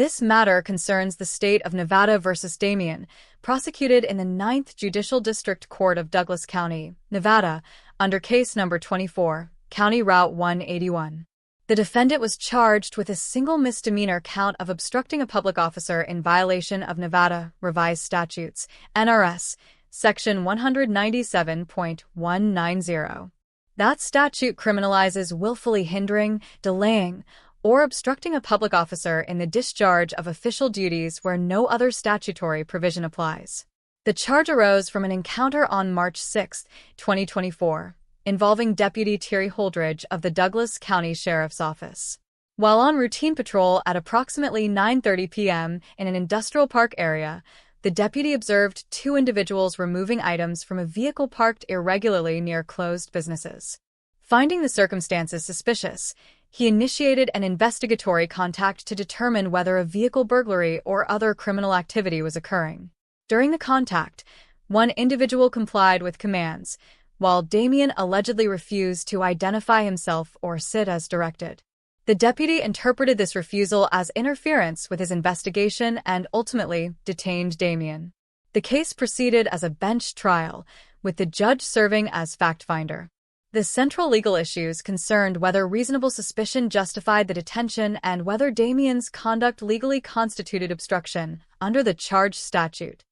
This matter concerns the state of Nevada versus Damian, prosecuted in the 9th Judicial District Court of Douglas County, Nevada, under case number 24, County Route 181. The defendant was charged with a single misdemeanor count of obstructing a public officer in violation of Nevada Revised Statutes, NRS, Section 197.190. That statute criminalizes willfully hindering, delaying, or obstructing a public officer in the discharge of official duties where no other statutory provision applies. The charge arose from an encounter on March 6, 2024, involving Deputy Terry Holdridge of the Douglas County Sheriff's Office. While on routine patrol at approximately 9:30 p.m. in an industrial park area, the deputy observed two individuals removing items from a vehicle parked irregularly near closed businesses. Finding the circumstances suspicious, he initiated an investigatory contact to determine whether a vehicle burglary or other criminal activity was occurring. During the contact, one individual complied with commands, while Damian allegedly refused to identify himself or sit as directed. The deputy interpreted this refusal as interference with his investigation and ultimately detained Damian. The case proceeded as a bench trial, with the judge serving as fact-finder. The central legal issues concerned whether reasonable suspicion justified the detention and whether Damian's conduct legally constituted obstruction under the charged statute.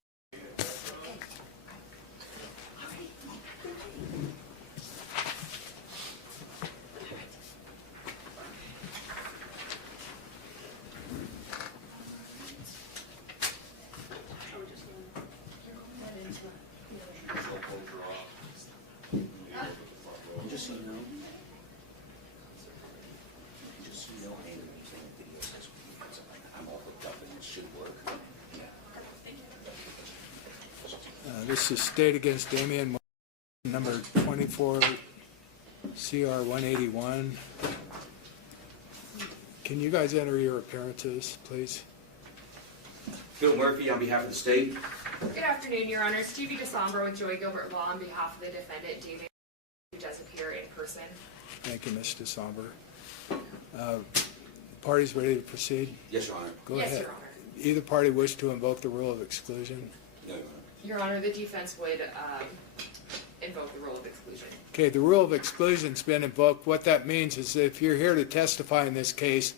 This is State against Damian, number 24, CR 181. Can you guys enter your appearances, please? Bill Murphy on behalf of the state. Good afternoon, Your Honor. Stevie DeSombra with Joy Gilbert Law on behalf of the defendant, Damian, who does appear in person. Thank you, Ms. DeSombra. Parties ready to proceed? Yes, Your Honor. Go yes, ahead. Your Honor. Either party wish to invoke the rule of exclusion? No, Your Honor. Your Honor, the defense would invoke the rule of exclusion. Okay, the rule of exclusion's been invoked. What that means is that if you're here to testify in this case,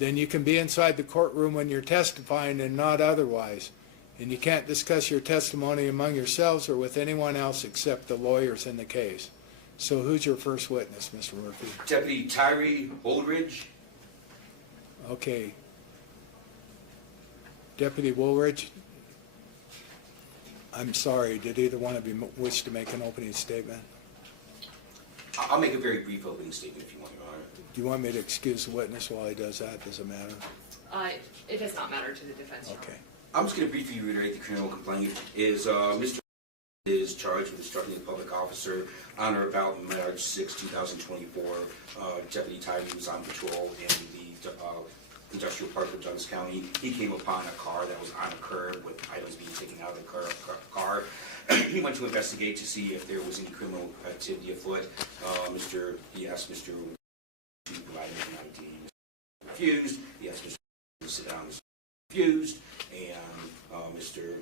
then you can be inside the courtroom when you're testifying and not otherwise. And you can't discuss your testimony among yourselves or with anyone else except the lawyers in the case. So who's your first witness, Mr. Murphy? Deputy Tyree Holdridge. Okay. Deputy Woolridge, I'm sorry, did either one of you wish to make an opening statement? I'll make a very brief opening statement if you want, Your Honor. Do you want me to excuse the witness while he does that? Does it matter? It does not matter to the defense, Your Okay. Honor. I'm just going to briefly reiterate the criminal complaint. Mr. is charged with obstructing a public officer on or about March 6, 2024. Deputy Tyree was on patrol in the industrial park of Douglas County. He came upon a car that was on a curb with items being taken out of the car. He went to investigate to see if there was any criminal activity afoot. He asked Mr. to provide him with an ID. Mr. refused. He asked Mr. to sit down. Mr. refused. And Mr.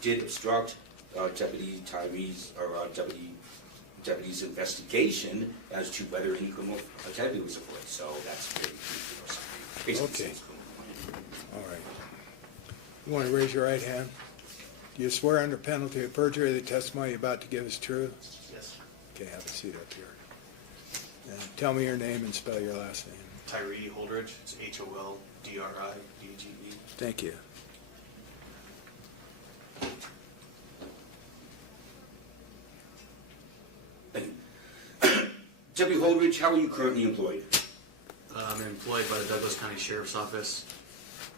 did obstruct Deputy Tyree's deputy's investigation as to whether any criminal activity was afoot. So that's basically Okay. All right. You want to raise your right hand? Do you swear under penalty of perjury the testimony you're about to give is true? Yes. Okay, have a seat up here. And tell me your name and spell your last name. Tyree Holdridge. It's Holdridge. Thank you. Deputy Holdridge, how are you currently employed? I'm employed by the Douglas County Sheriff's Office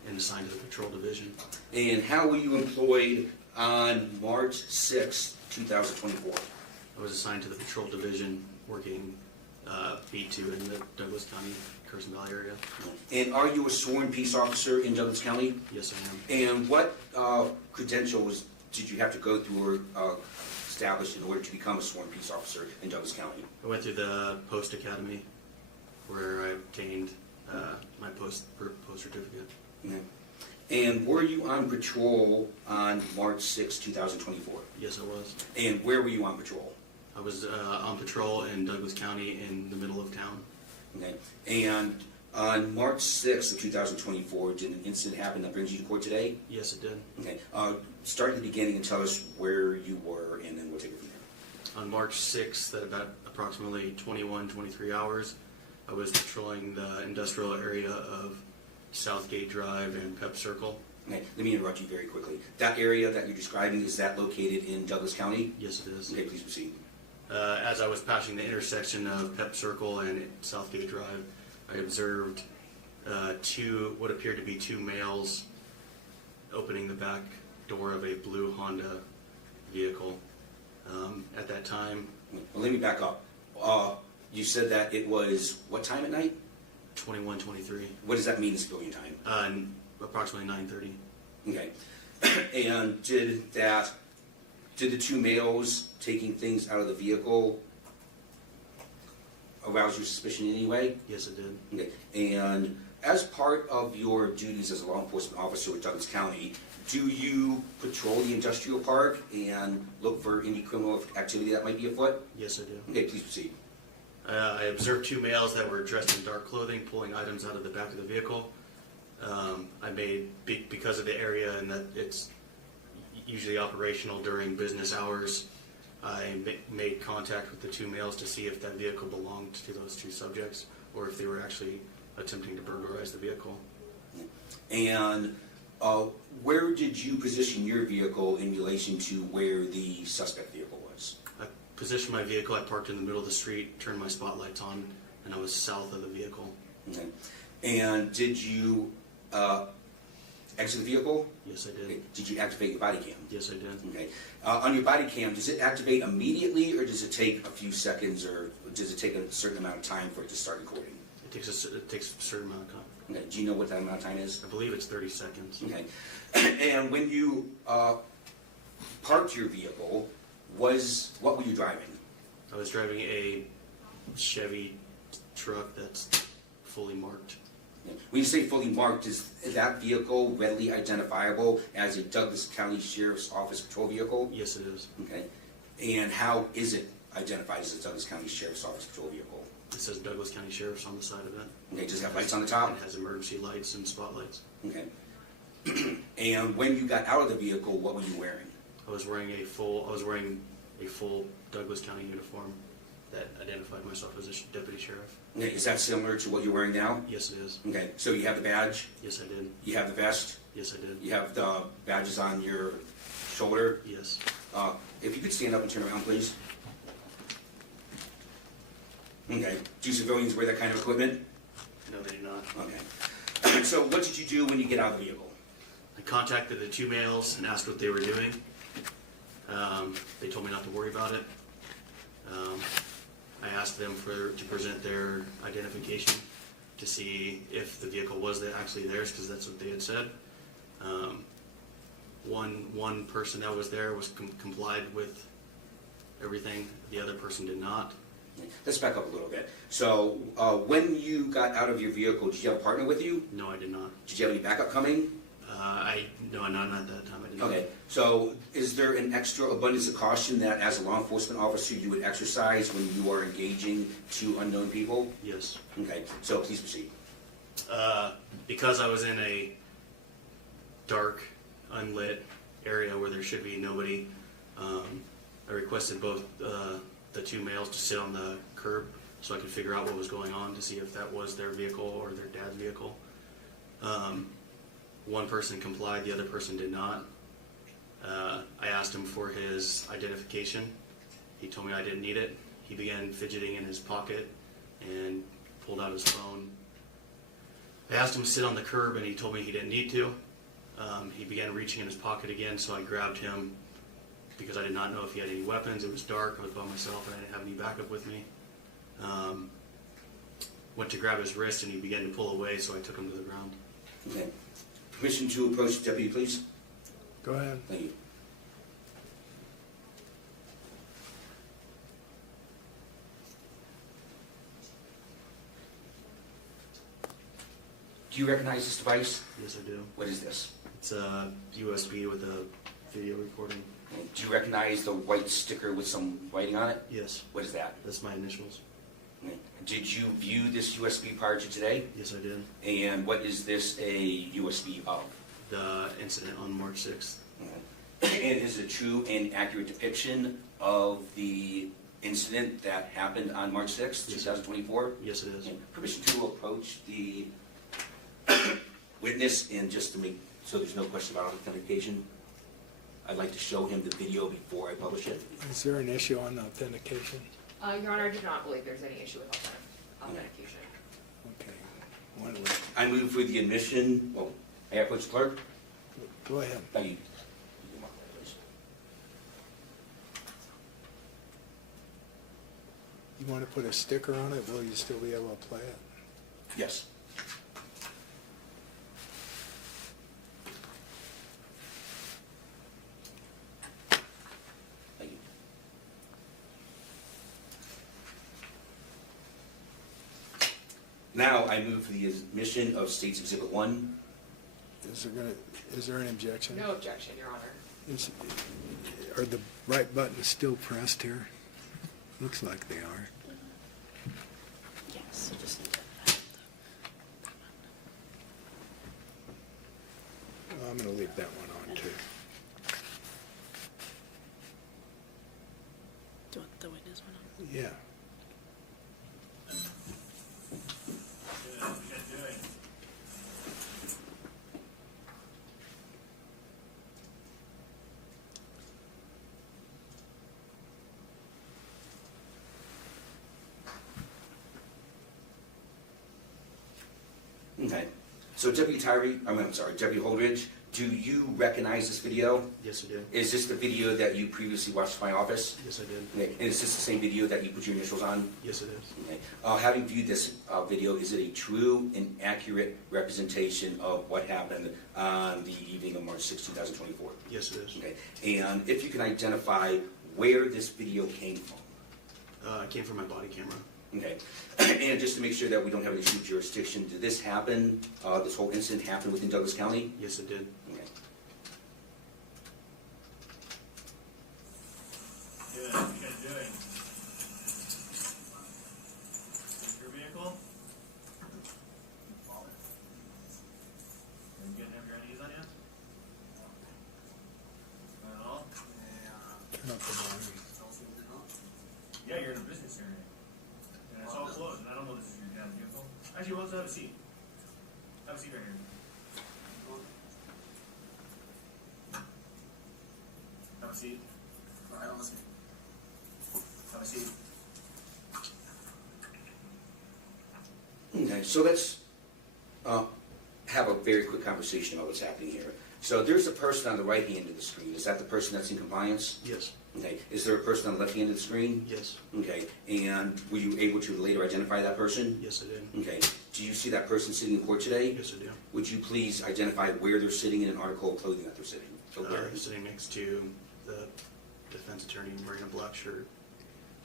and assigned to the Patrol Division. And how were you employed on March 6, 2024? I was assigned to the Patrol Division working B2 in the Douglas County, Carson Valley area. And are you a sworn peace officer in Douglas County? Yes, I am. And what credentials did you have to go through or establish in order to become a sworn peace officer in Douglas County? I went through the Post Academy where I obtained my certificate. Okay. And were you on patrol on March 6, 2024? Yes, I was. And where were you on patrol? I was on patrol in Douglas County in the middle of town. Okay. And on March 6th of 2024, did an incident happen that brings you to court today? Yes, it did. Okay. Start at the beginning and tell us where you were, and then we'll take it from there. On March 6th, at about approximately 23 hours, I was patrolling the industrial area of Southgate Drive and Pep Circle. Okay. Let me interrupt you very quickly. That area that you're describing, is that located in Douglas County? Yes, it is. Okay, please proceed. As I was passing the intersection of Pep Circle and Southgate Drive, I observed what appeared to be two males opening the back door of a blue Honda vehicle. At that time, Well, let me back up. You said that it was what time at night? 21:23, What does that mean in civilian time? approximately 9:30. Okay. And did the two males taking things out of the vehicle arouse your suspicion in any way? Yes, it did. Okay. And as part of your duties as a law enforcement officer with Douglas County, do you patrol the industrial park and look for any criminal activity that might be afoot? Yes, I do. Okay, please proceed. I observed two males that were dressed in dark clothing pulling items out of the back of the vehicle. Because of the area and that it's usually operational during business hours, I made contact with the two males to see if that vehicle belonged to those two subjects or if they were actually attempting to burglarize the vehicle. And where did you position your vehicle in relation to where the suspect vehicle was? I positioned my vehicle, I parked in the middle of the street, turned my spotlights on, and I was south of the vehicle. Okay. And did you exit the vehicle? Yes, I did. Okay. Did you activate your body cam? Yes, I did. Okay. On your body cam, does it activate immediately, or does it take a few seconds, or does it take a certain amount of time for it to start recording? It takes a certain amount of time. Okay. Do you know what that amount of time is? I believe it's 30 seconds. Okay. And when you parked your vehicle, what were you driving? I was driving a Chevy truck that's fully marked. When you say fully marked, is that vehicle readily identifiable as a Douglas County Sheriff's Office patrol vehicle? Yes, it is. Okay. And how is it identified as a Douglas County Sheriff's Office patrol vehicle? It says Douglas County Sheriff's on the side of it. Okay, does it have lights on the top? It has emergency lights and spotlights. Okay. And when you got out of the vehicle, what were you wearing? I was wearing a full Douglas County uniform that identified myself as a deputy sheriff. Okay, is that similar to what you're wearing now? Yes, it is. Okay, so you have the badge, Yes, I did. you have the vest, Yes, I did. you have the badges on your shoulder. Yes. If you could stand up and turn around, please. Okay, do civilians wear that kind of equipment? No, they did not. Okay. So what did you do when you get out of the vehicle? I contacted the two males and asked what they were doing. They told me not to worry about it. I asked them to present their identification to see if the vehicle was actually theirs, because that's what they had said. One person that was there complied with everything. The other person did not. Let's back up a little bit. So when you got out of your vehicle, did you have a partner with you? No, I did not. Did you have any backup coming? No, not at that time. I did not. Okay, so is there an extra abundance of caution that as a law enforcement officer you would exercise when you are engaging two unknown people? Yes. Okay, so please proceed. Because I was in a dark, unlit area where there should be nobody, I requested both the two males to sit on the curb so I could figure out what was going on to see if that was their vehicle or their dad's vehicle. One person complied, the other person did not. I asked him for his identification. He told me I didn't need it. He began fidgeting in his pocket and pulled out his phone. I asked him to sit on the curb and he told me he didn't need to. He began reaching in his pocket again, so I grabbed him because I did not know if he had any weapons. It was dark, I was by myself, and I didn't have any backup with me. Went to grab his wrist and he began to pull away, so I took him to the ground. Okay. Permission to approach the deputy, please? Go ahead. Thank you. Do Do you recognize this device? Yes, I do. What is this? It's a USB with a video recording. Do you recognize the white sticker with some writing on it? Yes, What is that? that's my initials. Did you view this USB prior to today? Yes, I did. And what is this a USB of? The incident on March 6th. And is it a true and accurate depiction of the incident that happened on March 6th, Yes. 2024? Yes, it is. Permission to approach the witness, and just to make so there's no question about authentication, I'd like to show him the video before I publish it. Is there an issue on authentication? Your Honor, I do not believe there's any issue with authentication. Okay. Why don't we- I move for the admission. Well, may I approach the clerk? Go ahead. Thank you. You want to put a sticker on it? Will you still be able to play it? Yes. Thank you. Now I move for the admission of State's Exhibit 1. Is there an objection? No objection, Your Honor. Are the right buttons still pressed here? Looks like they are. Yes, you just need to. I'm going to leave that one on too. Do you want the witness one on? Yeah. Okay. So Deputy Deputy Holdridge, do you recognize this video? Yes, I do. Is this the video that you previously watched in my office? Yes, I did. Okay. And is this the same video that you put your initials on? Yes, it is. Okay. Having viewed this video, is it a true and accurate representation of what happened on the evening of March 6, 2024? Yes, it is. Okay. And if you can identify where this video came from? It came from my body camera. Okay. And just to make sure that we don't have an issue with jurisdiction, did this happen, this whole incident happen within Douglas County? Yes, it did. Okay. Good, how you guys doing? Your vehicle? Are you getting have your IDs on you? Not at all? Turn up the volume. Yeah, you're in a business area. And it's all closed, and I don't know this is your damn vehicle. Actually, why don't you have a seat? Have a seat right here. Have a seat. I don't listen. Have a seat. Okay, so let's have a very quick conversation about what's happening here. So there's a person on the right hand of the screen. Is that the person that's in compliance? Yes. Okay. Is there a person on the left hand of the screen? Yes. Okay. And were you able to later identify that person? Yes, I did. Okay. Do you see that person sitting in court today? Yes, I do. Would you please identify where they're sitting in an article of clothing that they're sitting? So where? Sitting next to the defense attorney wearing a black shirt.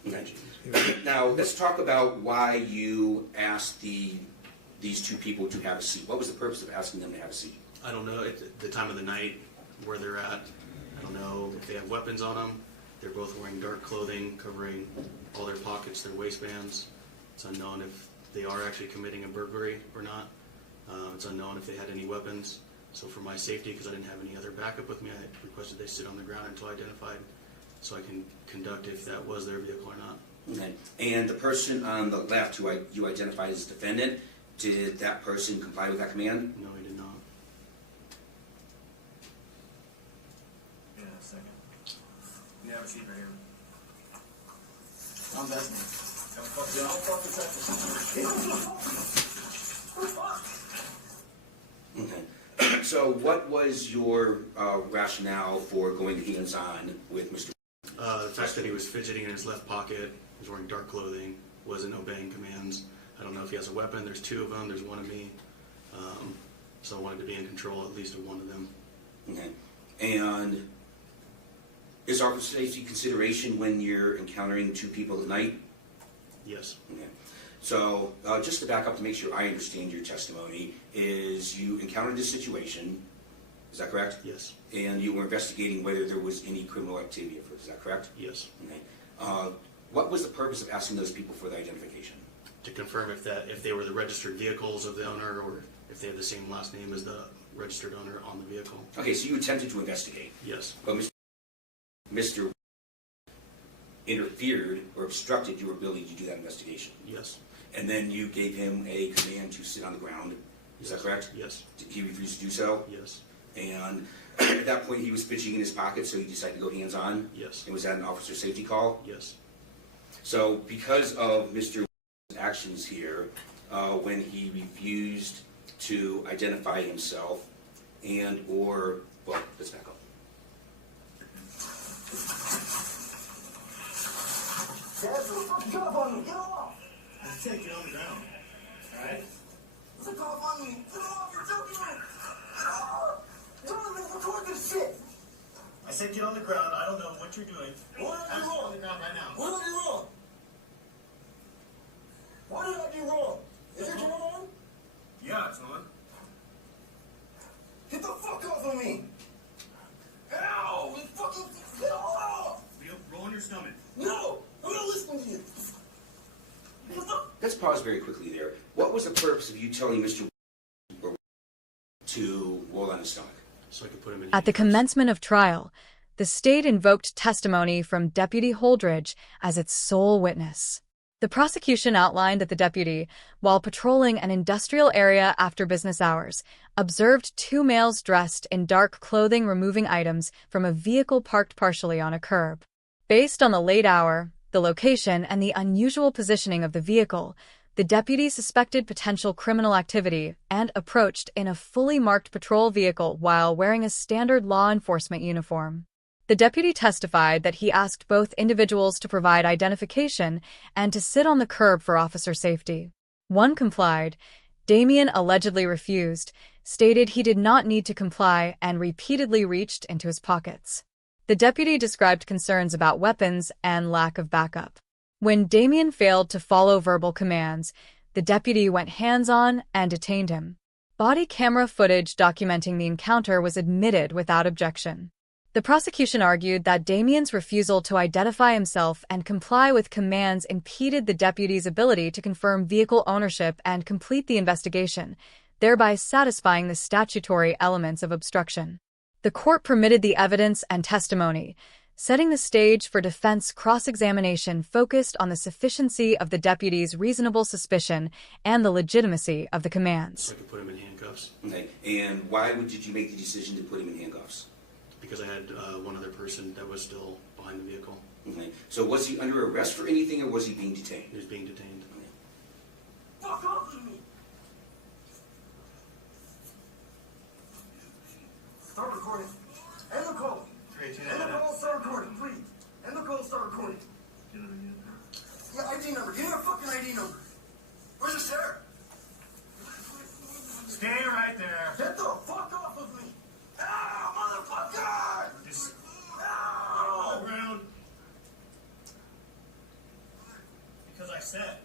Okay. Now, let's talk about why you asked these two people to have a seat. What was the purpose of asking them to have a seat? I don't know at the time of the night where they're at. I don't know if they have weapons on them. They're both wearing dark clothing covering all their pockets, their waistbands. It's unknown if they are actually committing a burglary or not. It's unknown if they had any weapons. So for my safety, because I didn't have any other backup with me, I requested they sit on the ground until identified so I can conduct if that was their vehicle or not. Okay. And the person on the left who you identified as defendant, did that person comply with that command? No, he did not. Yeah, a second. You have a seat right here. I'm listening. Okay. So what was your rationale for going hands-on with Mr. The fact that he was fidgeting in his left pocket, he was wearing dark clothing, wasn't obeying commands. I don't know if he has a weapon. There's two of them. There's one of me. So I wanted to be in control at least of one of them. Okay. And is our safety consideration when you're encountering two people at night? Yes. Okay. So, just to back up to make sure I understand your testimony, is you encountered this situation, is that correct? Yes. And you were investigating whether there was any criminal activity at first, is that correct? Yes. Okay. What was the purpose of asking those people for the identification? To confirm if they were the registered vehicles of the owner, or if they have the same last name as the registered owner on the vehicle. Okay, so you attempted to investigate. Yes. But Mr. interfered or obstructed your ability to do that investigation. Yes. And then you gave him a command to sit on the ground. Is that correct? Yes. He refused to do so? Yes. And at that point, he was fidgeting in his pocket, so he decided to go hands-on? Yes. And was that an officer safety call? Yes. So because of Mr. actions here, when he refused to identify himself and or, well, let's back up. Dad, put a fucking cuff on me. Get off. I said get on the ground. Alright? Put a cuff on me. Get off. You're choking me. Don't let me record this shit. I said get on the ground. I don't know what you're doing. What did I do On wrong? the ground right now. What did I do wrong? What did I do wrong? Is it wrong? Yeah, it's on. Get the fuck off of me. Ow! You fucking get off. Roll on your stomach. No. I'm not listening to you. What the? Let's pause very quickly there. What was the purpose of you telling Mr. to roll on his stomach? So I could put him in At the handcuffs. commencement of trial, the state invoked testimony from Deputy Holdridge as its sole witness. The prosecution outlined that the deputy, while patrolling an industrial area after business hours, observed two males dressed in dark clothing removing items from a vehicle parked partially on a curb. Based on the late hour, the location, and the unusual positioning of the vehicle, the deputy suspected potential criminal activity and approached in a fully marked patrol vehicle while wearing a standard law enforcement uniform. The deputy testified that he asked both individuals to provide identification and to sit on the curb for officer safety. One complied. Damian allegedly refused, stated he did not need to comply, and repeatedly reached into his pockets. The deputy described concerns about weapons and lack of backup. When Damian failed to follow verbal commands, the deputy went hands-on and detained him. Body camera footage documenting the encounter was admitted without objection. The prosecution argued that Damian's refusal to identify himself and comply with commands impeded the deputy's ability to confirm vehicle ownership and complete the investigation, thereby satisfying the statutory elements of obstruction. The court permitted the evidence and testimony, setting the stage for defense cross-examination focused on the sufficiency of the deputy's reasonable suspicion and the legitimacy of the commands. So I could put him in handcuffs. Okay. And why did you make the decision to put him in handcuffs? Because I had one other person that was still behind the vehicle. Okay. So was he under arrest for anything, or was he being detained? He was being detained. Fuck off with me. Start recording. End the call. End the call, start recording, please. End the call, start recording. Yeah, ID number. Give me a fucking ID number. Where's the sheriff? Stay right there. Get the fuck off of me. Ow, motherfucker! Just Ow! go around. Because I said.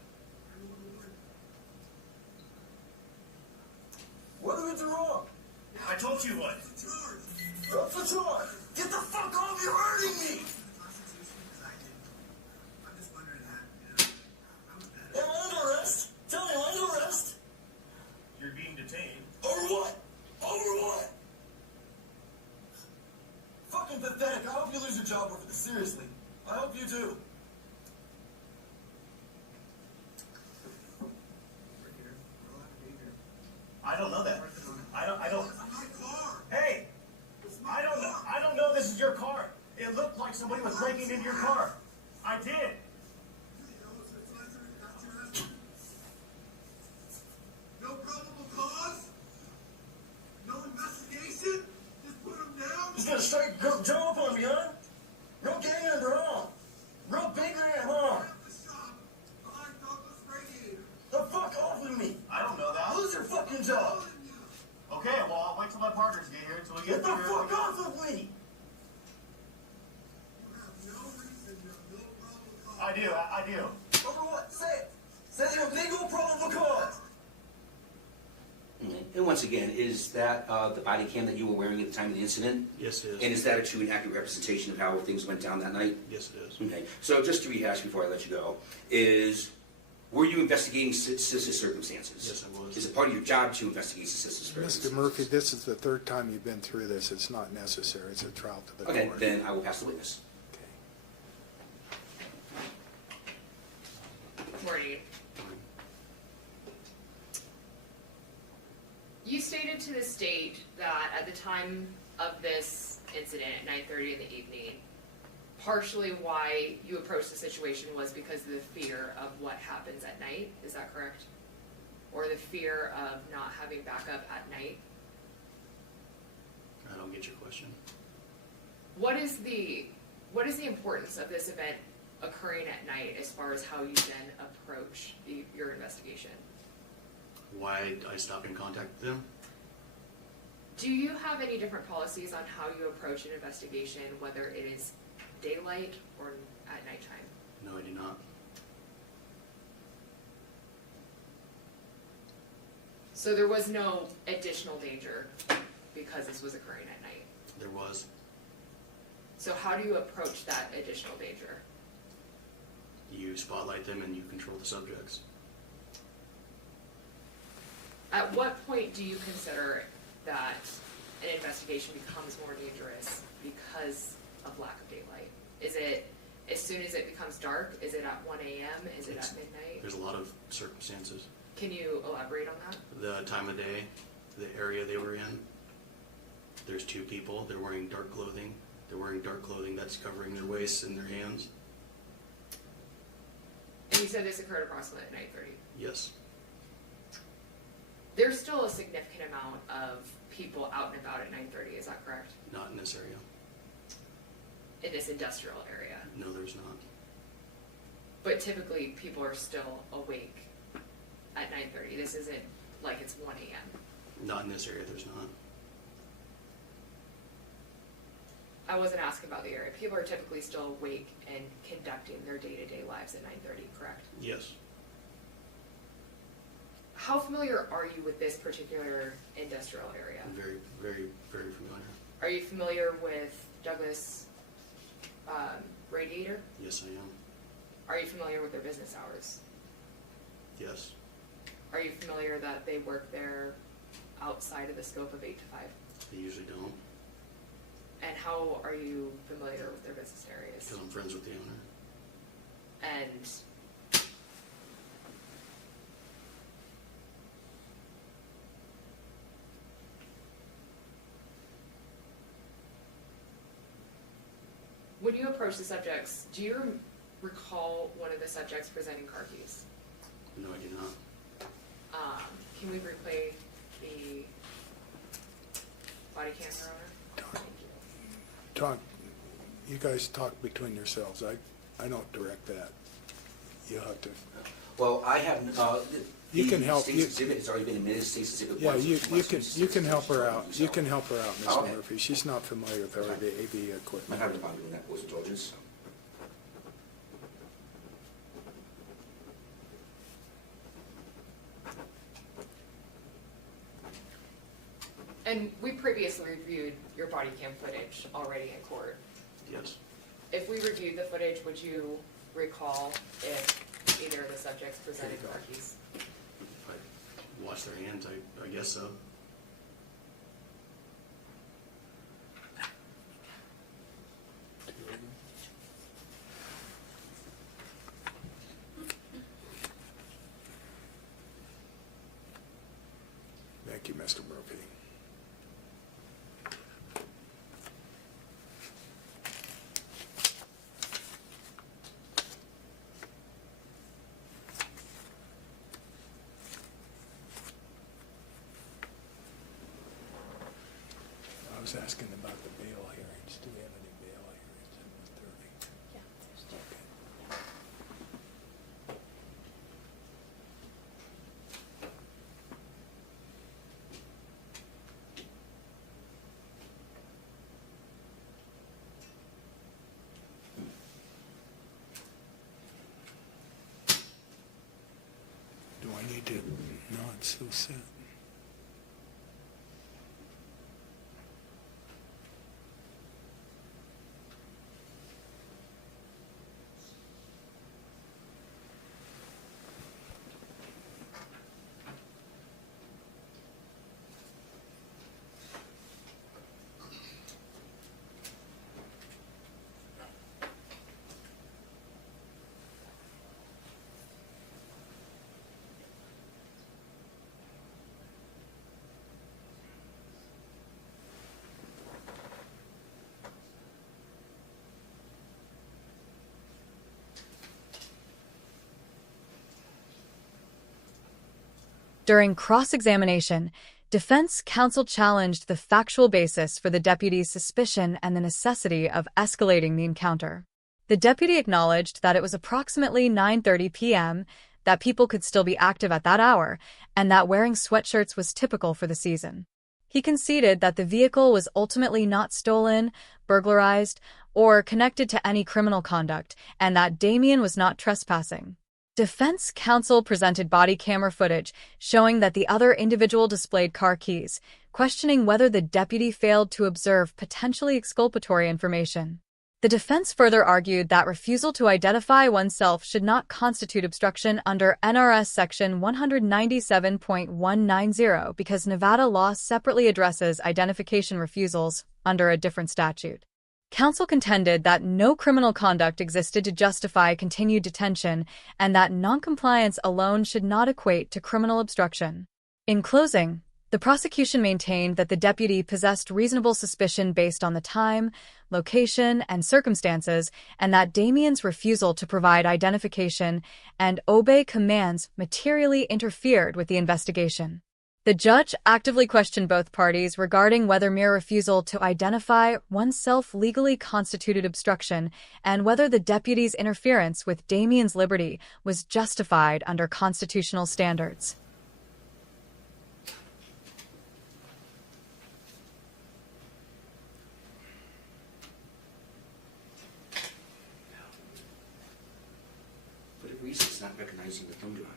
What did we do wrong? I told you what. What's the charge? Get the fuck off, you're hurting me! Am I under arrest? Tell me, am I under arrest? You're being detained. Over what? Over what? Fucking pathetic. I hope you lose your job over this. Seriously. I hope you do. I don't know that. I don't. Hey! I don't know this is your car. It looked like somebody was breaking into your car. I did. No probable cause? No investigation? Just put him down? He's gonna straight jump up on me, huh? Real gang member, huh? Real big man, huh? The shop behind Douglas Radiator. The fuck off with me! I don't know that. Lose your fucking job! Okay, well, I'll wait till my partners get here until we Get get the through. fuck off of me! You have no reason, you have no probable cause. I do. Over what? Say it! Say they have legal probable cause. And once again, is that the body cam that you were wearing at the time of the incident? Yes, it is. And is that a true and accurate representation of how things went down that night? Yes, it is. Okay, so just to rehash before I let you go, were you investigating suspicious circumstances? Yes, I was. Is it part of your job to investigate suspicious circumstances? Mr. Murphy, this is the third time you've been through this. It's not necessary. It's a trial to the court. Okay, then I will pass the witness. Okay. Morty, you stated to the state that at the time of this incident at 9:30 in the evening, partially why you approached the situation was because of the fear of what happens at night. Is that correct? Or the fear of not having backup at night? I don't get your question. What is the importance of this event occurring at night as far as how you then approach your investigation? Why I stopped in contact with them? Do you have any different policies on how you approach an investigation, whether it is daylight or at nighttime? No, I do not. So there was no additional danger because this was occurring at night. There was. So how do you approach that additional danger? You spotlight them and you control the subjects. At what point do you consider that an investigation becomes more dangerous because of lack of daylight? Is it as soon as it becomes dark? Is it at 1 a.m.? Is it at midnight? There's a lot of circumstances. Can you elaborate on that? The time of day, the area they were in. There's two people. They're wearing dark clothing. They're wearing dark clothing that's covering their waists and their hands. And you said this occurred approximately at 9:30. Yes. There's still a significant amount of people out and about at 9:30. Is that correct? Not in this area. In this industrial area. No, there's not. But typically people are still awake at 9:30. This isn't like it's 1 a.m. Not in this area, there's not. I wasn't asking about the area. People are typically still awake and conducting their day-to-day lives at 9:30, correct? Yes. How familiar are you with this particular industrial area? I'm very, very, very familiar. Are you familiar with Douglas Radiator? Yes, I am. Are you familiar with their business hours? Yes. Are you familiar that they work there outside of the scope of 8 to 5? They usually don't. And how are you familiar with their business areas? Because I'm friends with the owner. And when you approach the subjects, do you recall one of the subjects presenting car keys? No, I do not. Can we replay the body cam, Your Honor? Thank you. Talk, you guys talk between yourselves. I don't direct that. You have to, Well, I have, You the can help. state's You- exhibit has already been admitted, state's exhibit yeah, one. you can help her out. You can help her out, Ms. Okay. Murphy. She's not familiar with our AV I'm equipment. having a problem doing that, was indulgence. And we previously reviewed your body cam footage already in court. Yes. If we reviewed the footage, would you recall if either of the subjects presented car keys? If I wash their hands, I guess so. Thank you, Mr. Murphy. I was asking about the bail hearings. Do we have any bail hearings in the 30? Yeah, there's two. Okay. need to not so set. During cross-examination, defense counsel challenged the factual basis for the deputy's suspicion and the necessity of escalating the encounter. The deputy acknowledged that it was approximately 9:30 p.m., that people could still be active at that hour, and that wearing sweatshirts was typical for the season. He conceded that the vehicle was ultimately not stolen, burglarized, or connected to any criminal conduct, and that Damian was not trespassing. Defense counsel presented body camera footage showing that the other individual displayed car keys, questioning whether the deputy failed to observe potentially exculpatory information. The defense further argued that refusal to identify oneself should not constitute obstruction under NRS Section 197.190 because Nevada law separately addresses identification refusals under a different statute. Counsel contended that no criminal conduct existed to justify continued detention and that noncompliance alone should not equate to criminal obstruction. In closing, the prosecution maintained that the deputy possessed reasonable suspicion based on the time, location, and circumstances, and that Damian's refusal to provide identification and obey commands materially interfered with the investigation. The judge actively questioned both parties regarding whether mere refusal to identify oneself legally constituted obstruction and whether the deputy's interference with Damian's liberty was justified under constitutional standards. For the reason it's not recognizing the thumb drive.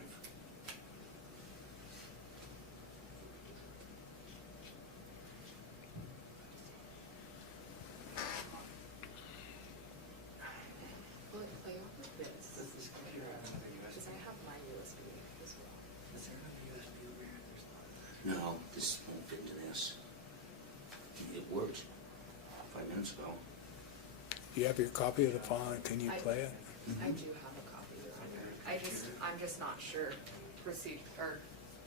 No, this won't fit into this. It worked 5 minutes ago. You have your copy of the file, can you play it? I do have a copy, Your Honor. I'm just not sure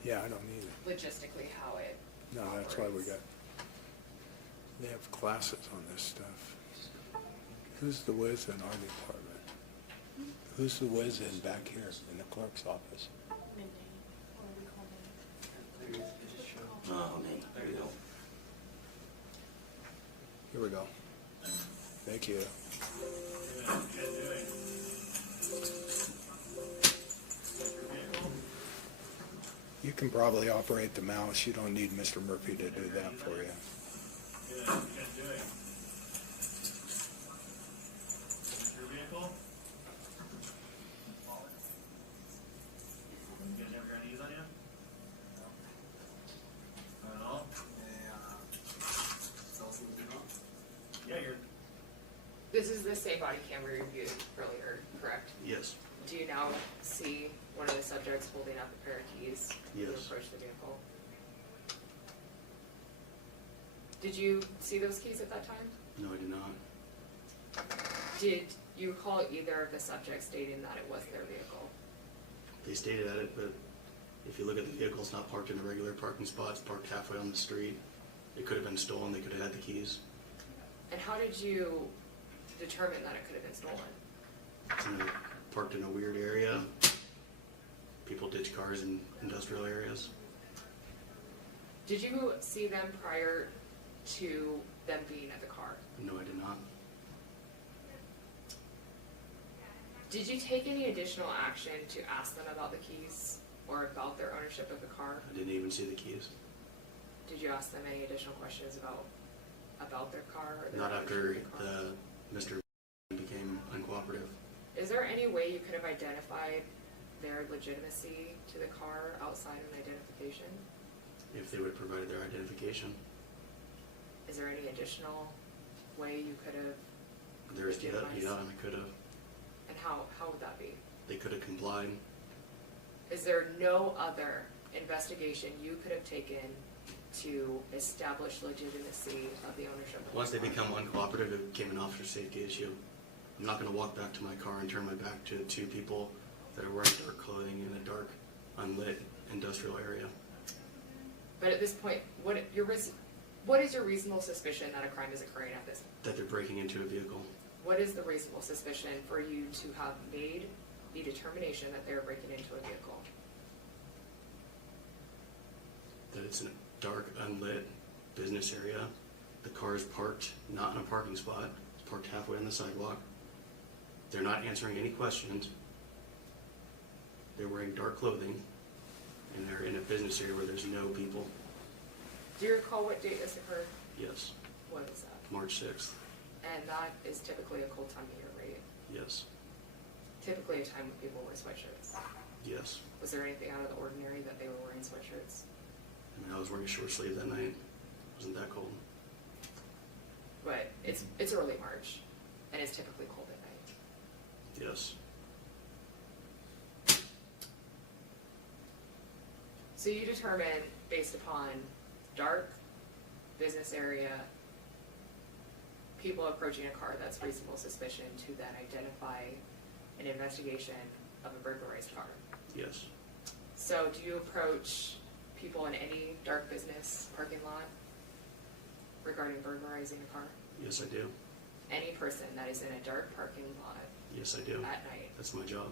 Yeah, I don't need it. logistically how it No, that's why we got, they have classes on this stuff. Who's the whiz in our department? Who's the whiz in back here in the clerk's office? Oh, man, there you go. Here we go. Thank you. You can probably operate the mouse. You don't need Mr. Murphy to do that for you. Your vehicle? You guys ever got any use on you? Not at all? Yeah, you're. This is the same body camera we reviewed earlier, correct? Yes. Do you now see one of the subjects holding up a pair of keys Yes. to approach the vehicle? Did you see those keys at that time? No, I did not. Did you recall either of the subjects stating that it was their vehicle? They stated at it, but if you look at the vehicle, it's not parked in a regular parking spot. It's parked halfway on the street. It could have been stolen. They could have had the keys. And how did you determine that it could have been stolen? It's parked in a weird area. People ditch cars in industrial areas. Did you see them prior to them being at the car? No, I did not. Did you take any additional action to ask them about the keys or about their ownership of the car? I didn't even see the keys. Did you ask them any additional questions about their car? Or their Not ownership after of the car? Mr. became uncooperative. Is there any way you could have identified their legitimacy to the car outside of an identification? If they would have provided their identification. Is there any additional way you could have There's, yeah, legitimized? I could have. And how would that be? They could have complied. Is there no other investigation you could have taken to establish legitimacy of the ownership of the Once they car? become uncooperative, it became an officer safety issue. I'm not going to walk back to my car and turn my back to two people that are wearing dark clothing in a dark, unlit industrial area. But at this point, what is your reasonable suspicion that a crime is occurring at this? That they're breaking into a vehicle. What is the reasonable suspicion for you to have made the determination that they're breaking into a vehicle? That it's in a dark, unlit business area. The car is parked not in a parking spot. It's parked halfway on the sidewalk. They're not answering any questions. They're wearing dark clothing, and they're in a business area where there's no people. Do you recall what date this occurred? Yes, What was that? March 6th. And that is typically a cold time of year, right? Yes, Typically a time when people wear sweatshirts. yes. Was there anything out of the ordinary that they were wearing sweatshirts? I mean, I was wearing a short sleeve that night. It wasn't that cold. But it's early March, and it's typically cold at night. Yes, So you determine, based upon dark business area, people approaching a car that's reasonable suspicion to then identify an investigation of a burglarized car. yes, So do you approach people in any dark business parking lot regarding burglarizing a car? yes, I do. Any person that is in a dark parking lot Yes, I do. at night? That's my job.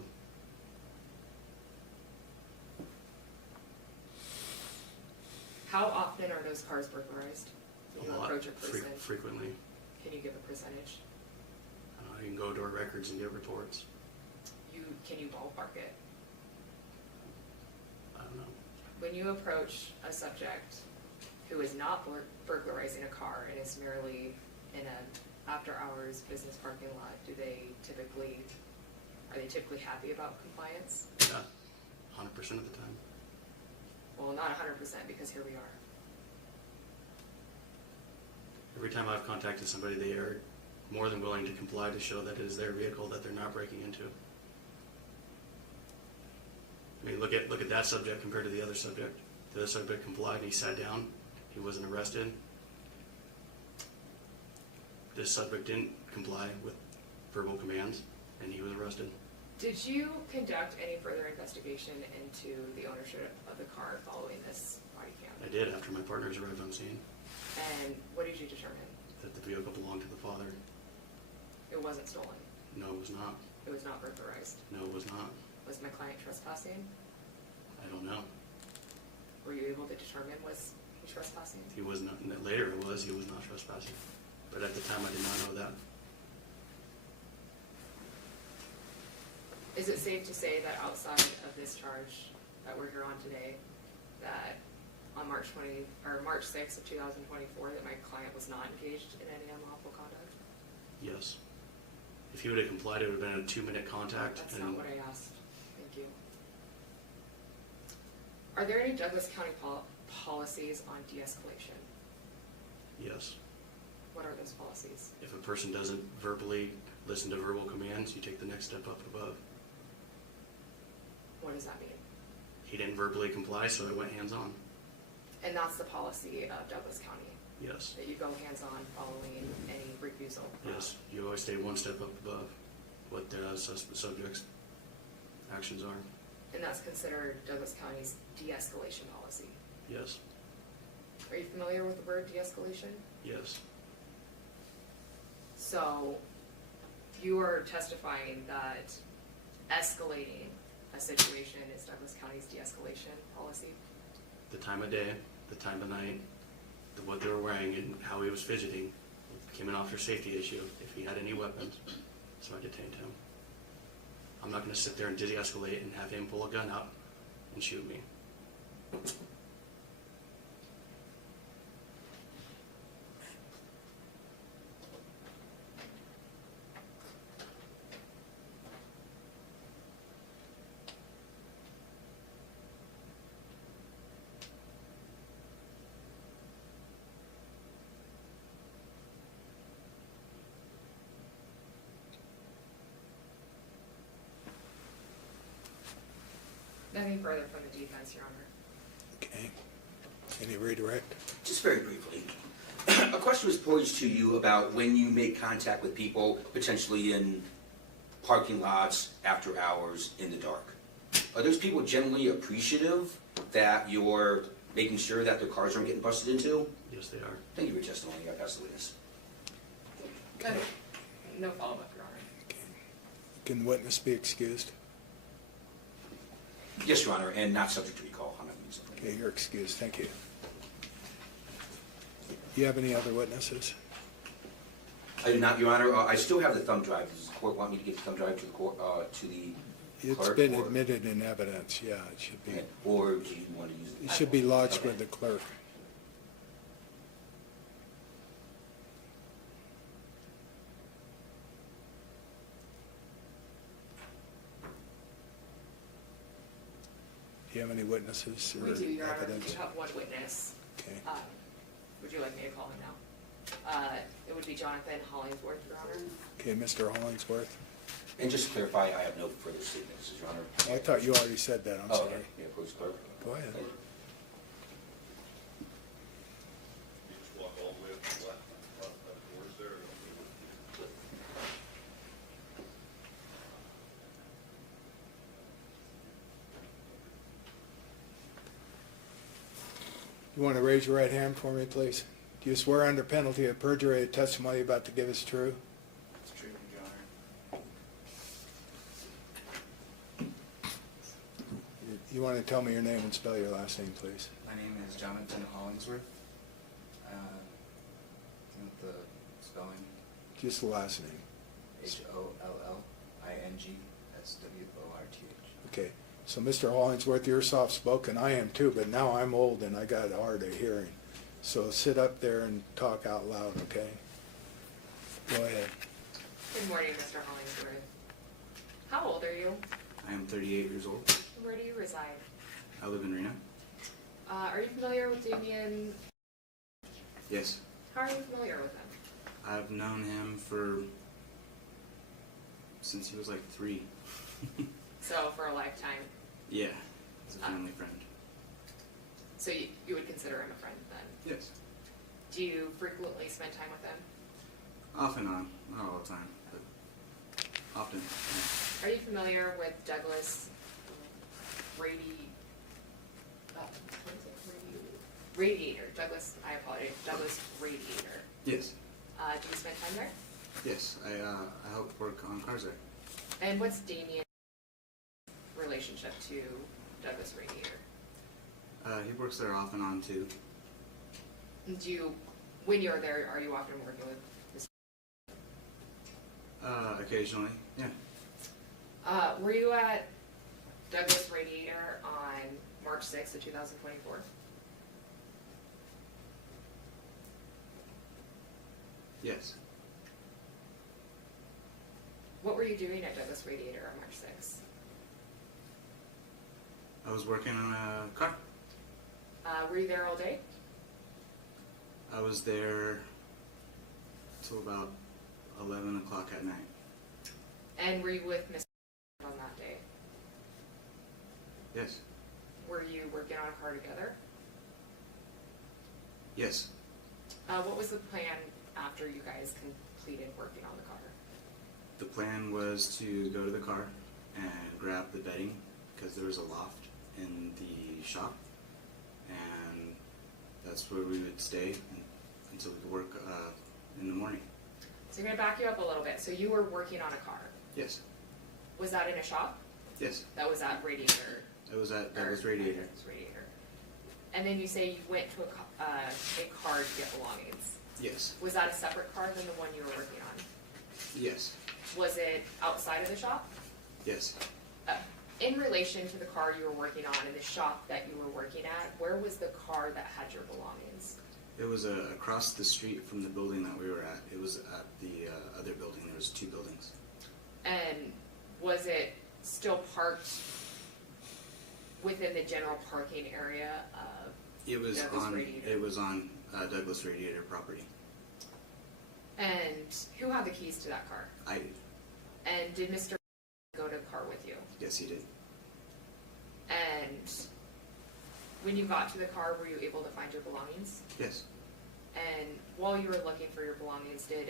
How often are those cars burglarized? When you A lot, approach a person, frequently. can you give a percentage? You can go to our records and get reports. Can you ballpark it? I don't know. When you approach a subject who is not burglarizing a car and is merely in an after-hours business parking lot, are they typically happy about compliance? Yeah, 100% of the time. Well, not 100%, because here we are. Every time I've contacted somebody, they are more than willing to comply to show that it is their vehicle that they're not breaking into. I mean, look at that subject compared to the other subject. The other subject complied, he sat down, he wasn't arrested. This subject didn't comply with verbal commands, and he was arrested. Did you conduct any further investigation into the ownership of the car following this body cam? I did after my partners arrived on scene, And what did you determine? that the vehicle belonged to the father. It wasn't stolen. No, it was not. It was not burglarized. No, it was not. Was my client trespassing? I don't know. Were you able to determine was he trespassing? He was not, later he was not trespassing. But at the time, I did not know that. Is it safe to say that outside of this charge that we're here on today, that on March 6th of 2024, that my client was not engaged in any unlawful conduct? Yes. If he would have complied, it would have been a 2-minute contact. That's and not what I asked. Thank you. Are there any Douglas County policies on de-escalation? Yes. What are those policies? If a person doesn't verbally listen to verbal commands, you take the next step up above. What does that mean? He didn't verbally comply, so I went hands-on. And that's the policy of Douglas County, Yes. that you go hands-on following any refusal? Yes. You always stay one step up above what the subject's actions are. And that's considered Douglas County's de-escalation policy. Yes. Are you familiar with the word de-escalation? Yes. So you are testifying that escalating a situation is Douglas County's de-escalation policy? The time of day, the time of night, what they were wearing, and how he was fidgeting became an officer safety issue if he had any weapons, so I detained him. I'm not going to sit there and de-escalate and have him pull a gun out and shoot me. Nothing further from the defense, Your Honor. Okay. Any redirect? Just very briefly. A question was posed to you about when you make contact with people, potentially in parking lots, after hours, in the dark. Are those people generally appreciative that you're making sure that their cars aren't getting busted into? Yes, they are. Thank you for your testimony. I pass the witness. No follow-up, Your Honor. Can the witness be excused? Yes, Your Honor, and not subject to recall. I'm not using it. Okay, you're excused. Thank you. Do you have any other witnesses? I do not, Your Honor. I still have the thumb drive. Does the court want me to give the thumb drive to the court, to the It's clerk? been or- admitted in evidence. Yeah, it should be. Or do you want to use it? It should be lodged Okay. with the clerk. Do you have any witnesses or We do, Your Honor. We evidence? do have one witness. Okay. Would you like me to call him now? It would be Jonathan Hollingsworth, Your Honor. Okay, Mr. Hollingsworth. And just to clarify, I have no further statements, Your Honor. I thought you already said that. I'm Oh, sorry. okay. Yeah, please, clerk. Go ahead. Thank you. Just walk all the way up to the left, doors there. You want to raise your right hand for me, please? Do you swear under penalty of perjury the testimony you're about to give is true? It's true, Your Honor. You want to tell me your name and spell your last name, please? My name is Jonathan Hollingsworth. With the spelling, Just the last name. HollingSworth. Okay. So, Mr. Hollingsworth, you're soft-spoken. I am too, but now I'm old and I got hard of hearing. So sit up there and talk out loud, okay? Go ahead. Good morning, Mr. Hollingsworth. How old are you? I am 38 years old. Where do you reside? I live in Reno. Are you familiar with Damian? Yes. How are you familiar with him? I've known him since he was like 3. So, for a lifetime. Yeah, he's a family friend. So you would consider him a friend then? Yes. Do you frequently spend time with him? Off and on, not all the time, but often. Are you familiar with Douglas Radiator? Douglas, I apologize, Douglas Radiator. Yes. Do you spend time there? Yes, I help work on cars there. And what's Damian's relationship to Douglas Radiator? He works there off and on too. When you're there, are you often working with Mr. Occasionally, yeah. Were you at Douglas Radiator on March 6th of 2024? Yes. What were you doing at Douglas Radiator on March 6th? I was working on a car. Were you there all day? I was there till about 11 o'clock at night. And were you with Mr. on that day? Yes. Were you working on a car together? Yes. What was the plan after you guys completed working on the car? The plan was to go to the car and grab the bedding because there was a loft in the shop, and that's where we would stay until we could work in the morning. So I'm going to back you up a little bit. So you were working on a car. Yes. Was that in a shop? Yes. That was at Radiator? It was at Douglas Radiator. Douglas Radiator. And then you say you went to a car to get belongings. Yes. Was that a separate car than the one you were working on? Yes. Was it outside of the shop? Yes. In relation to the car you were working on and the shop that you were working at, where was the car that had your belongings? It was across the street from the building that we were at. It was at the other building. There was 2 buildings. And was it still parked within the general parking area of It was Douglas on. Radiator? It was on Douglas Radiator property. And who had the keys to that car? I did. And did Mr. go to the car with you? Yes, he did. And when you got to the car, were you able to find your belongings? Yes. And while you were looking for your belongings, did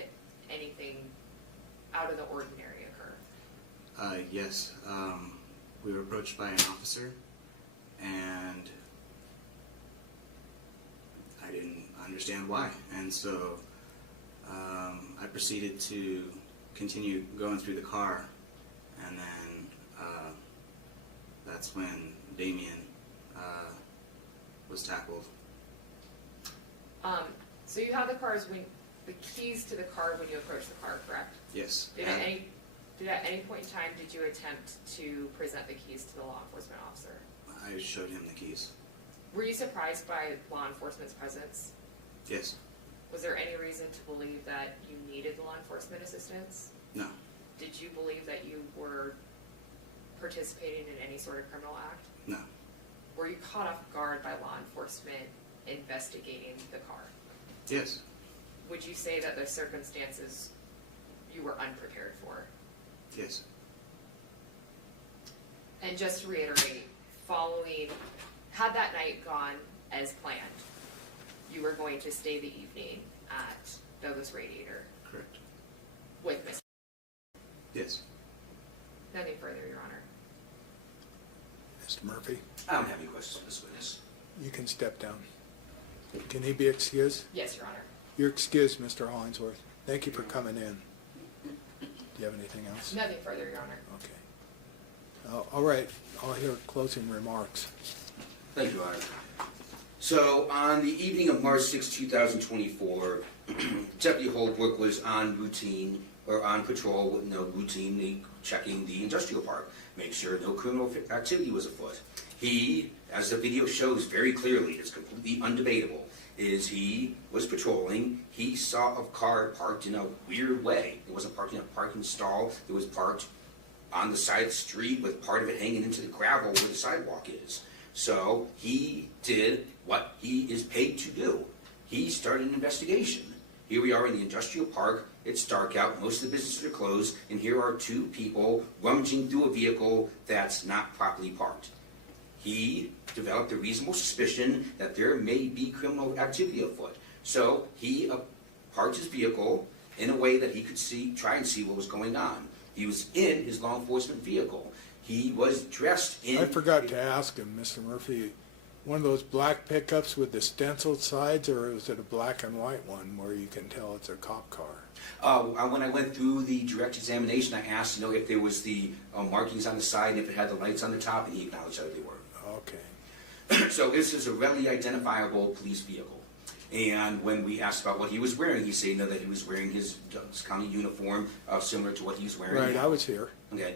anything out of the ordinary occur? Yes. We were approached by an officer, and I didn't understand why. And so I proceeded to continue going through the car, and then that's when Damian was tackled. So you have the keys to the car when you approached the car, correct? Yes. Did at any point in time did you attempt to present the keys to the law enforcement officer? I showed him the keys. Were you surprised by law enforcement's presence? Yes. Was there any reason to believe that you needed law enforcement assistance? No. Did you believe that you were participating in any sort of criminal act? No. Were you caught off guard by law enforcement investigating the car? Yes. Would you say that the circumstances you were unprepared for? Yes. And just to reiterate, had that night gone as planned, you were going to stay the evening at Douglas Radiator Correct. with Ms. Yes. Nothing further, Your Honor. Mr. Murphy, I don't have any questions on this witness. you can step down. Can he be excused? Yes, Your Honor. You're excused, Mr. Hollingsworth. Thank you for coming in. Do you have anything else? Nothing further, Your Honor. Okay. All right, I'll hear closing remarks. Thank you, Your Honor. So, on the evening of March 6, 2024, Deputy Holbrook was on patrol, routinely checking the industrial park, make sure no criminal activity was afoot. He, as the video shows very clearly, it's completely undebatable, is he was patrolling, he saw a car parked in a weird way. It wasn't parked in a parking stall, it was parked on the side of the street with part of it hanging into the gravel where the sidewalk is. So he did what he is paid to do. He started an investigation. Here we are in the industrial park, it's dark out, most of the businesses are closed, and here are two people rummaging through a vehicle that's not properly parked. He developed a reasonable suspicion that there may be criminal activity afoot. So he parked his vehicle in a way that he could try and see what was going on. He was in his law enforcement vehicle. He was dressed in... I forgot to ask him, Mr. Murphy, one of those black pickups with the stenciled sides, or is it a black and white one where you can tell it's a cop car? When I went through the direct examination, I asked, if there was the markings on the side and if it had the lights on the top, and he acknowledged that they were. Okay. So this is a readily identifiable police vehicle. And when we asked about what he was wearing, he said that he was wearing his Douglas County uniform, similar to what he was wearing. Right, now. I was here. Okay.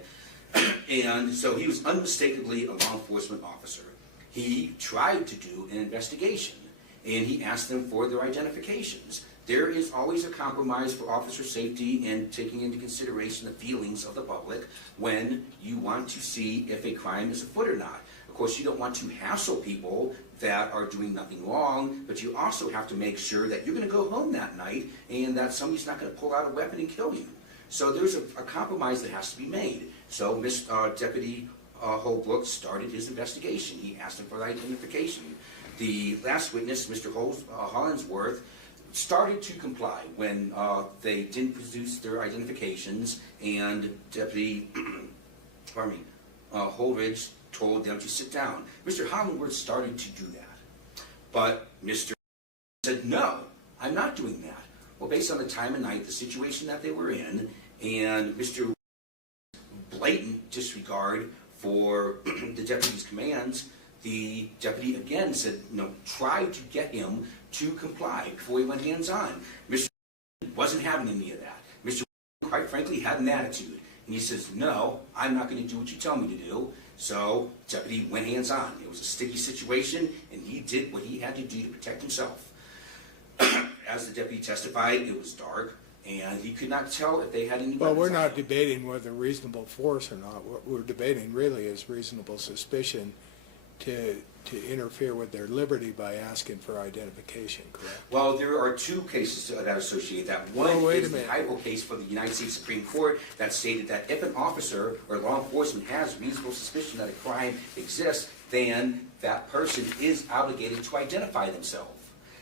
And so he was unmistakably a law enforcement officer. He tried to do an investigation, and he asked them for their identifications. There is always a compromise for officer safety and taking into consideration the feelings of the public when you want to see if a crime is afoot or not. Of course, you don't want to hassle people that are doing nothing wrong, but you also have to make sure that you're going to go home that night and that somebody's not going to pull out a weapon and kill you. So there's a compromise that has to be made. So Deputy Holbrook started his investigation. He asked him for identification. The last witness, Mr. Hollingsworth, started to comply when they didn't produce their identifications, and Deputy Holdridge told them to sit down. Mr. Hollingsworth started to do that, but Mr. said, no, I'm not doing that. Well, based on the time of night, the situation that they were in, and Mr. blatant disregard for the deputy's commands, the deputy again said, tried to get him to comply before he went hands-on. Mr. wasn't having any of that. Mr. quite frankly had an attitude, and he says, no, I'm not going to do what you tell me to do. So deputy went hands-on. It was a sticky situation, and he did what he had to do to protect himself. As the deputy testified, it was dark, and he could not tell if they had any weapons. Well, we're not debating whether reasonable force or not. What we're debating really is reasonable suspicion to interfere with their liberty by asking for identification, correct? Well, there are two cases that associate that. One Oh, wait a is the minute. Hyrule case for the United States Supreme Court that stated that if an officer or law enforcement has reasonable suspicion that a crime exists, then that person is obligated to identify themselves.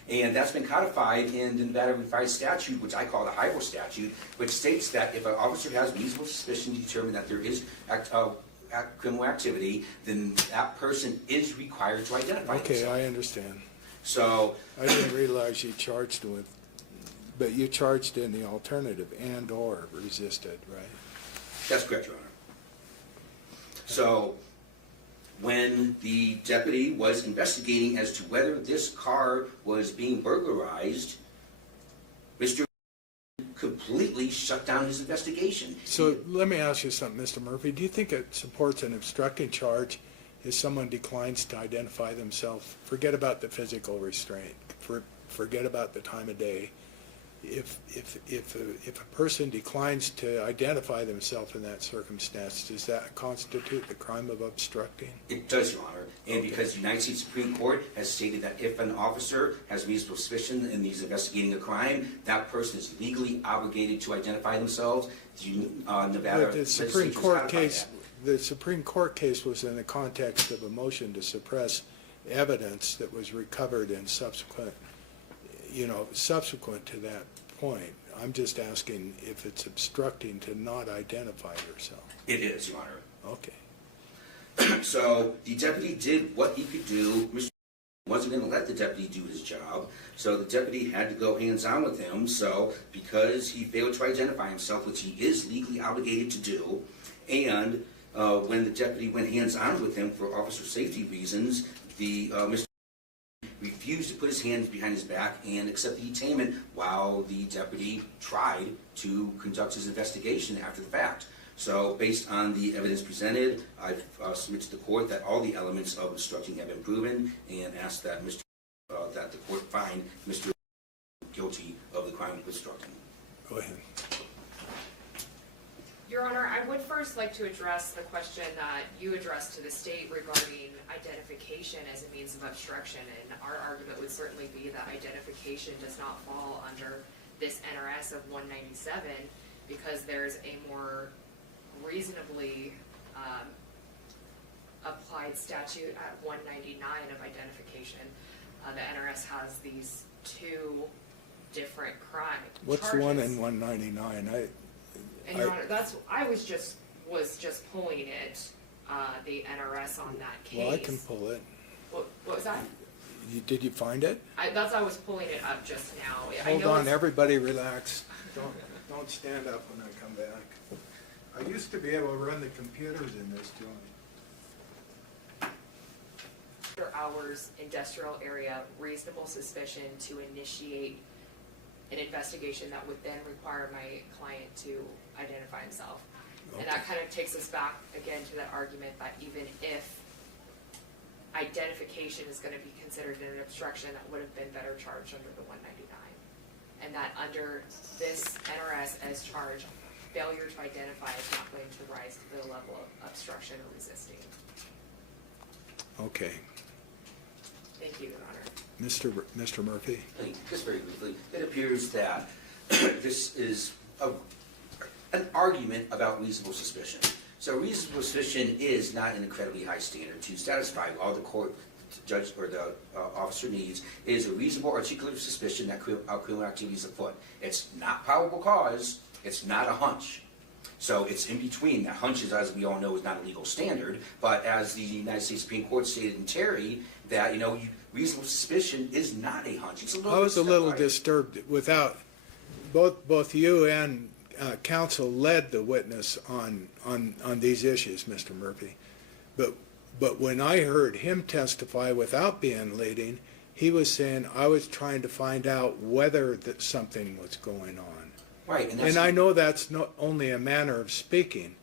And that's been codified in the Nevada Revised Statute, which I call the Hyrule Statute, which states that if an officer has reasonable suspicion to determine that there is criminal activity, then that person is required to identify Okay, themselves. I understand. So, I didn't realize you charged with, but you charged in the alternative and/or resisted, right? that's correct, Your Honor. So, when the deputy was investigating as to whether this car was being burglarized, Mr. completely shut down his investigation. So let me ask you something, Mr. Murphy. Do you think it supports an obstructing charge if someone declines to identify themselves? Forget about the physical restraint. Forget about the time of day. If a person declines to identify themselves in that circumstance, does that constitute the crime of obstructing? It does, Your Honor. And Okay. because the United States Supreme Court has stated that if an officer has reasonable suspicion and he's investigating a crime, that person is legally obligated to identify themselves. Nevada But the Supreme legislature's Court codified case, that. the Supreme Court case was in the context of a motion to suppress evidence that was recovered in subsequent to that point. I'm just asking if it's obstructing to not identify yourself. It is, Your Honor. Okay. So the deputy did what he could do. Mr. wasn't going to let the deputy do his job, so the deputy had to go hands-on with him. So because he failed to identify himself, which he is legally obligated to do, and when the deputy went hands-on with him for officer safety reasons, the Mr. refused to put his hands behind his back and accept the detainment while the deputy tried to conduct his investigation after the fact. So based on the evidence presented, I've submitted to the court that all the elements of obstructing have been proven and asked that that the court find Mr. guilty of the crime of obstructing. Go ahead. Your Honor, I would first like to address the question that you addressed to the state regarding identification as a means of obstruction, and our argument would certainly be that identification does not fall under this NRS of 197 because there's a more reasonably applied statute at 199 of identification. The NRS has these two different crime What's charges. one in 199? And Your Honor, I was just pulling it, the NRS on that case. Well, I can pull it. What was that? Did you find it? I was pulling it up just now. I Hold know on, it's- everybody relax. Don't stand up when I come back. I used to be able to run the computers in this joint. After hours industrial area, reasonable suspicion to initiate an investigation that would then require my client to identify himself. Okay. And that kind of takes us back again to that argument that even if identification is going to be considered an obstruction, that would have been better charged under the 199. And that under this NRS as charged, failure to identify is not going to rise to the level of obstruction or resisting. Okay. Thank you, Your Honor. Mr. Murphy? Just very briefly, it appears that this is an argument about reasonable suspicion. So reasonable suspicion is not an incredibly high standard to satisfy. All the court judge or the officer needs is a reasonable articulate suspicion that criminal activity is afoot. It's not probable cause, it's not a hunch. So it's in between. That hunch is, as we all know, is not a legal standard, but as the United States Supreme Court stated in Terry, that, reasonable suspicion is not a hunch. It's a little I was a bit little separate. disturbed without, both you and counsel led the witness on these issues, Mr. Murphy. But when I heard him testify without being leading, he was saying, I was trying to find out whether that something was going on. Right, And I know that's not only a manner of speaking,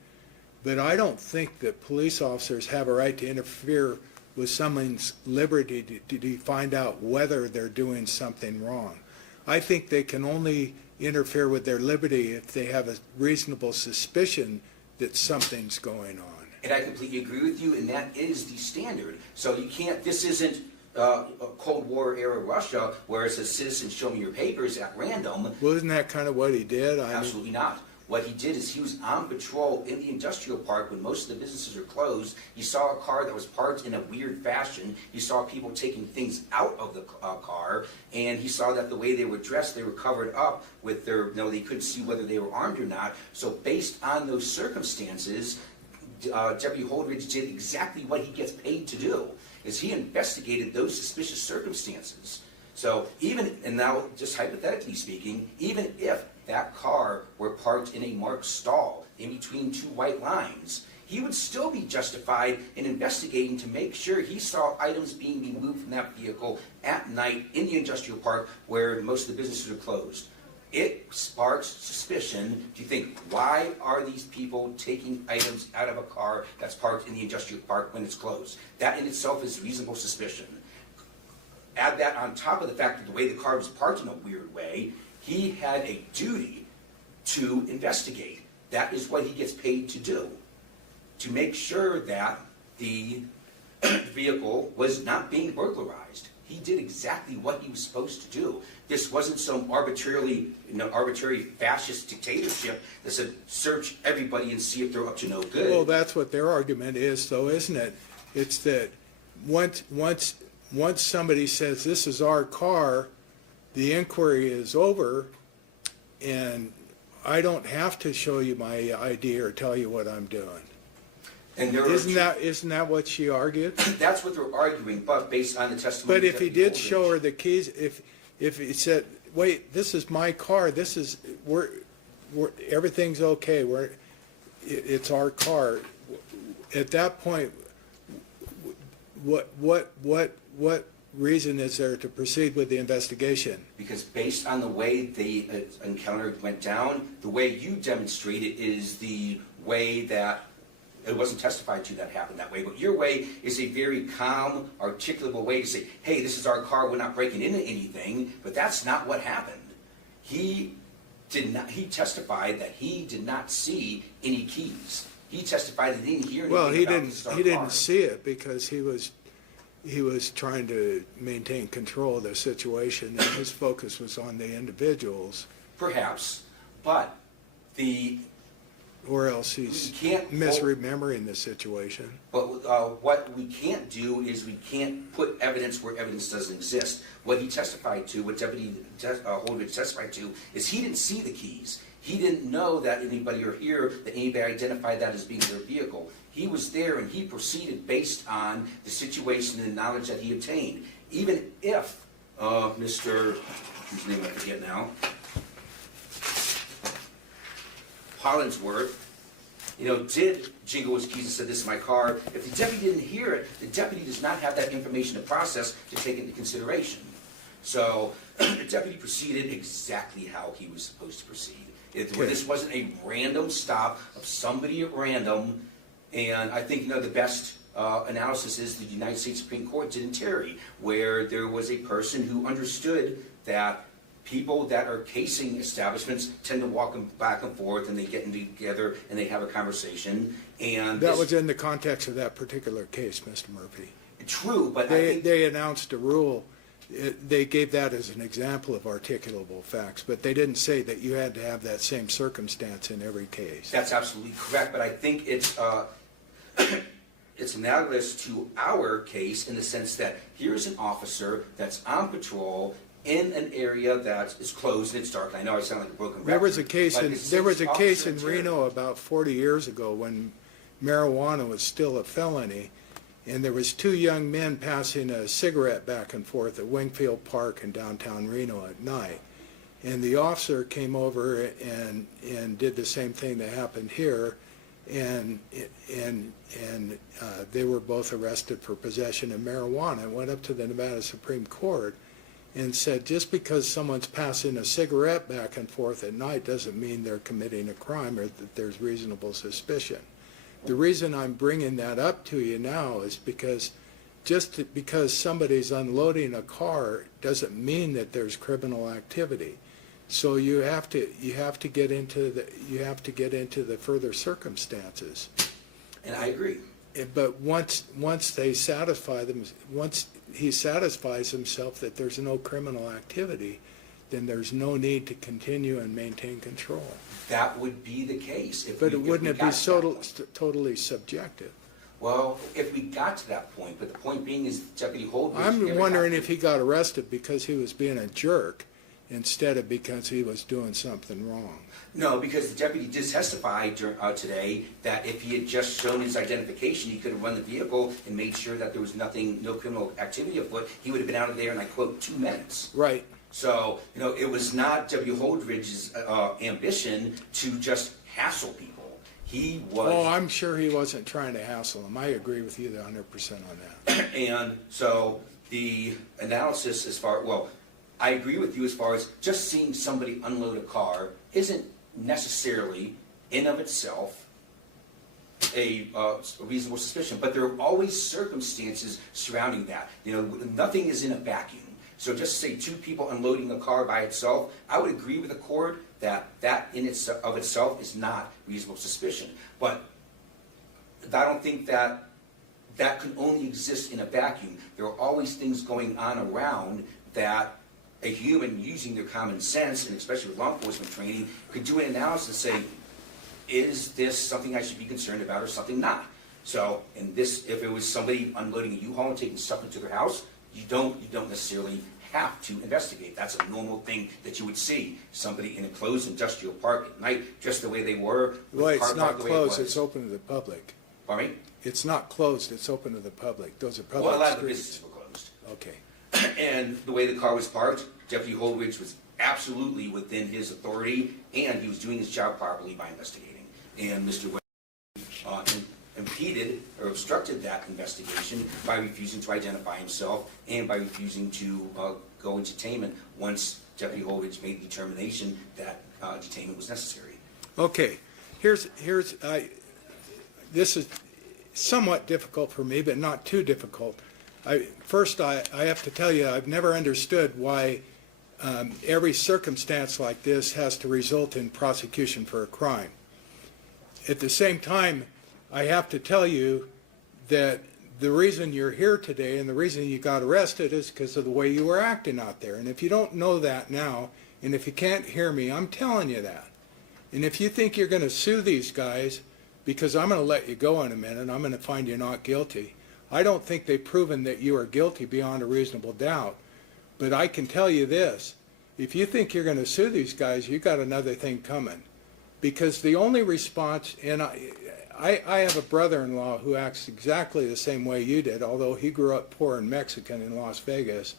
but I don't think that police officers have a right to interfere with someone's liberty to find out whether they're doing something wrong. I think they can only interfere with their liberty if they have a reasonable suspicion that something's going on. And I completely agree with you, and that is the standard. So you can't, this isn't a Cold War era Russia where it says, citizens, show me your papers at random. Well, isn't that kind of what he did? Absolutely not. What he did is he was on patrol in the industrial park when most of the businesses are closed. He saw a car that was parked in a weird fashion. He saw people taking things out of the car, and he saw that the way they were dressed, they were covered up with their, they couldn't see whether they were armed or not. So based on those circumstances, Deputy Holdridge did exactly what he gets paid to do, is he investigated those suspicious circumstances. So even, and now just hypothetically speaking, even if that car were parked in a marked stall in between two white lines, he would still be justified in investigating to make sure he saw items being removed from that vehicle at night in the industrial park where most of the businesses are closed. It sparks suspicion. Do you think, why are these people taking items out of a car that's parked in the industrial park when it's closed? That in itself is reasonable suspicion. Add that on top of the fact that the way the car was parked in a weird way, he had a duty to investigate. That is what he gets paid to do, to make sure that the vehicle was not being burglarized. He did exactly what he was supposed to do. This wasn't some arbitrary fascist dictatorship that said, search everybody and see if they're up to no good. Well, that's what their argument is, though, isn't it? It's that once somebody says, this is our car, the inquiry is over, and I don't have to show you my ID or tell you what I'm doing. And isn't that what she argued? That's what they're arguing, but based on the testimony. But if he did show her the keys, if he said, wait, this is my car, this is, everything's okay, it's our car, at that point, what reason is there to proceed with the investigation? Because based on the way the encounter went down, the way you demonstrated is the way that it wasn't testified to that happened that way, but your way is a very calm, articulable way to say, hey, this is our car, we're not breaking into anything, but that's not what happened. He testified that he did not see any keys. He testified that he didn't hear anything. Well, he didn't see it because he was trying to maintain control of the situation, and his focus was on the individuals. Perhaps, but or else he's misremembering the situation. But what we can't do is we can't put evidence where evidence doesn't exist. What he testified to, what Deputy Holdridge testified to, is he didn't see the keys. He didn't know that anybody or hear that anybody identified that as being their vehicle. He was there and he proceeded based on the situation and the knowledge that he obtained. Even if Mr. whose name I forget now, Hollingsworth, did jingle his keys and said, this is my car. If the deputy didn't hear it, the deputy does not have that information to process to take into consideration. So the deputy proceeded exactly how he was supposed to proceed. This wasn't a random stop of somebody at random, and I think the best analysis is the United States Supreme Court did in Terry, where there was a person who understood that people that are casing establishments tend to walk back and forth, and they get together and they have a conversation. And that was in the context of that particular case, Mr. Murphy. True, but they announced a rule. They gave that as an example of articulable facts, but they didn't say that you had to have that same circumstance in every case. That's absolutely correct, but I think it's it's analogous to our case in the sense that here's an officer that's on patrol in an area that is closed and it's dark. I know I sound like a broken record. There was a case in Reno about 40 years ago when marijuana was still a felony, and there was two young men passing a cigarette back and forth at Wingfield Park in downtown Reno at night. And the officer came over and did the same thing that happened here, and they were both arrested for possession of marijuana. Went up to the Nevada Supreme Court and said, just because someone's passing a cigarette back and forth at night doesn't mean they're committing a crime or that there's reasonable suspicion. The reason I'm bringing that up to you now is because because somebody's unloading a car doesn't mean that there's criminal activity. So you have to get into the further circumstances. And I agree. But once they satisfy them, once he satisfies himself that there's no criminal activity, then there's no need to continue and maintain control. That would be the case. But wouldn't it be totally subjective? Well, if we got to that point, but the point being is Deputy Holdridge... I'm wondering if he got arrested because he was being a jerk instead of because he was doing something wrong. No, because the deputy did testify today that if he had just shown his identification, he could have run the vehicle and made sure that there was no criminal activity afoot. He would have been out of there in, I quote, 2 minutes. Right. So, it was not Deputy Holdridge's ambition to just hassle people. He was... Oh, I'm sure he wasn't trying to hassle him. I agree with you 100% on that. And so the analysis as far... Well, I agree with you as far as just seeing somebody unload a car isn't necessarily, in of itself, a reasonable suspicion. But there are always circumstances surrounding that. Nothing is in a vacuum. So just say 2 people unloading a car by itself, I would agree with the court that in of itself is not reasonable suspicion. But I don't think that can only exist in a vacuum. There are always things going on around that a human using their common sense, and especially with law enforcement training, could do an analysis and say, is this something I should be concerned about or something not? So, if it was somebody unloading a U-Haul and taking stuff into their house, you don't necessarily have to investigate. That's a normal thing that you would see. Somebody in a closed industrial park at night, just the way they were. Well, it's not closed, it's open to the public. Pardon me? It's not closed, it's open to the public. Those are public Well, a lot of the streets. businesses were closed. Okay. And the way the car was parked, Deputy Holdridge was absolutely within his authority, and he was doing his job properly by investigating. And Mr. West impeded or obstructed that investigation by refusing to identify himself and by refusing to go into detainment once Deputy Holdridge made the determination that detainment was necessary. Okay. This is somewhat difficult for me, but not too difficult. First, I have to tell you, I've never understood why every circumstance like this has to result in prosecution for a crime. At the same time, I have to tell you that the reason you're here today and the reason you got arrested is because of the way you were acting out there. And if you don't know that now, and if you can't hear me, I'm telling you that. And if you think you're going to sue these guys, because I'm going to let you go in a minute, I'm going to find you not guilty. I don't think they've proven that you are guilty beyond a reasonable doubt. But I can tell you this, if you think you're going to sue these guys, you got another thing coming. Because the only response, and I have a brother-in-law who acts exactly the same way you did, although he grew up poor and Mexican in Las Vegas.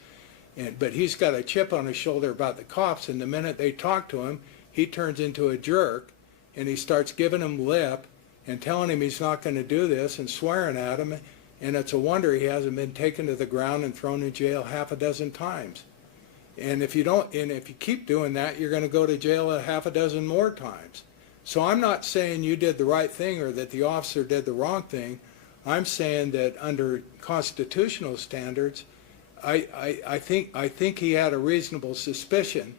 But he's got a chip on his shoulder about the cops, and the minute they talk to him, he turns into a jerk, and he starts giving them lip and telling him he's not going to do this and swearing at him. And it's a wonder he hasn't been taken to the ground and thrown in jail 6 times. And if you keep doing that, you're going to go to jail 6 more times. So I'm not saying you did the right thing or that the officer did the wrong thing. I'm saying that under constitutional standards, I think he had a reasonable suspicion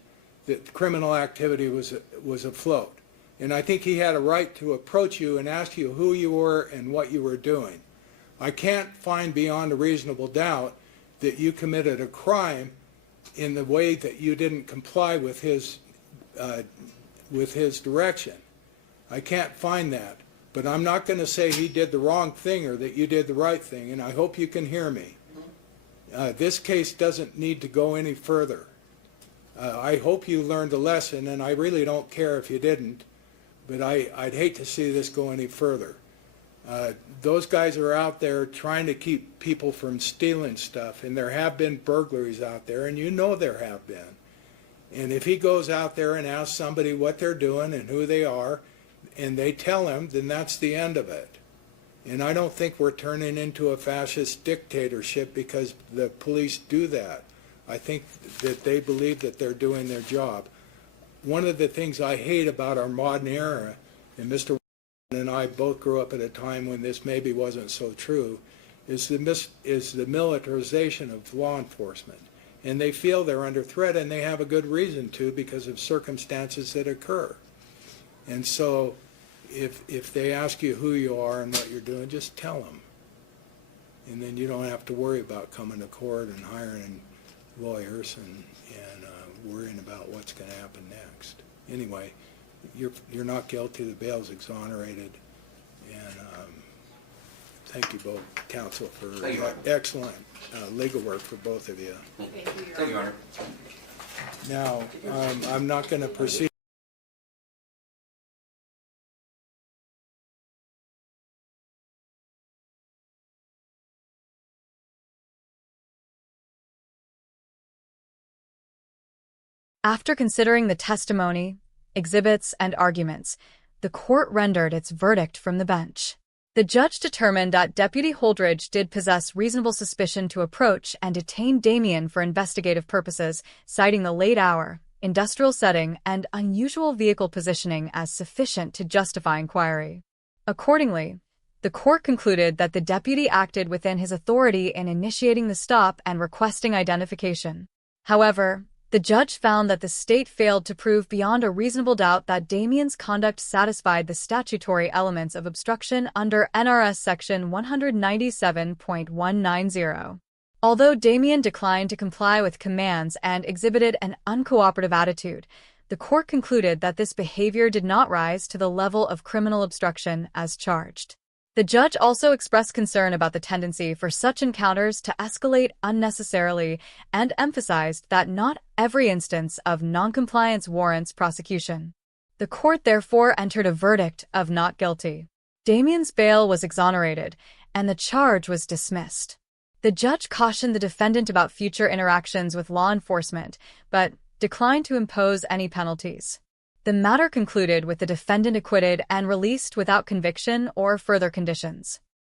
that criminal activity was afloat. And I think he had a right to approach you and ask you who you were and what you were doing. I can't find beyond a reasonable doubt that you committed a crime in the way that you didn't comply with his direction. I can't find that. But I'm not going to say he did the wrong thing or that you did the right thing, and I hope you can hear me. This case doesn't need to go any further. I hope you learned a lesson, and I really don't care if you didn't, but I'd hate to see this go any further. Those guys are out there trying to keep people from stealing stuff, and there have been burglaries out there, and you know there have been. And if he goes out there and asks somebody what they're doing and who they are, and they tell him, then that's the end of it. And I don't think we're turning into a fascist dictatorship because the police do that. I think that they believe that they're doing their job. One of the things I hate about our modern era, and Mr. and I both grew up at a time when this maybe wasn't so true, is the militarization of law enforcement. And they feel they're under threat, and they have a good reason to because of circumstances that occur. And so if they ask you who you are and what you're doing, just tell them. And then you don't have to worry about coming to court and hiring lawyers and worrying about what's going to happen next. Anyway, you're not guilty. The bail's exonerated. And thank you both, counsel, for Thank you. excellent legal work for both of you. Thank you, Your Thank you, Honor. Honor. Now, I'm not going to proceed. After considering the testimony, exhibits, and arguments, the court rendered its verdict from the bench. The judge determined that Deputy Holdridge did possess reasonable suspicion to approach and detain Damian for investigative purposes, citing the late hour, industrial setting, and unusual vehicle positioning as sufficient to justify inquiry. Accordingly, the court concluded that the deputy acted within his authority in initiating the stop and requesting identification. However, the judge found that the state failed to prove beyond a reasonable doubt that Damian's conduct satisfied the statutory elements of obstruction under NRS Section 197.190. Although Damian declined to comply with commands and exhibited an uncooperative attitude, the court concluded that this behavior did not rise to the level of criminal obstruction as charged. The judge also expressed concern about the tendency for such encounters to escalate unnecessarily and emphasized that not every instance of noncompliance warrants prosecution. The court therefore entered a verdict of not guilty. Damian's bail was exonerated, and the charge was dismissed. The judge cautioned the defendant about future interactions with law enforcement, but declined to impose any penalties. The matter concluded with the defendant acquitted and released without conviction or further conditions.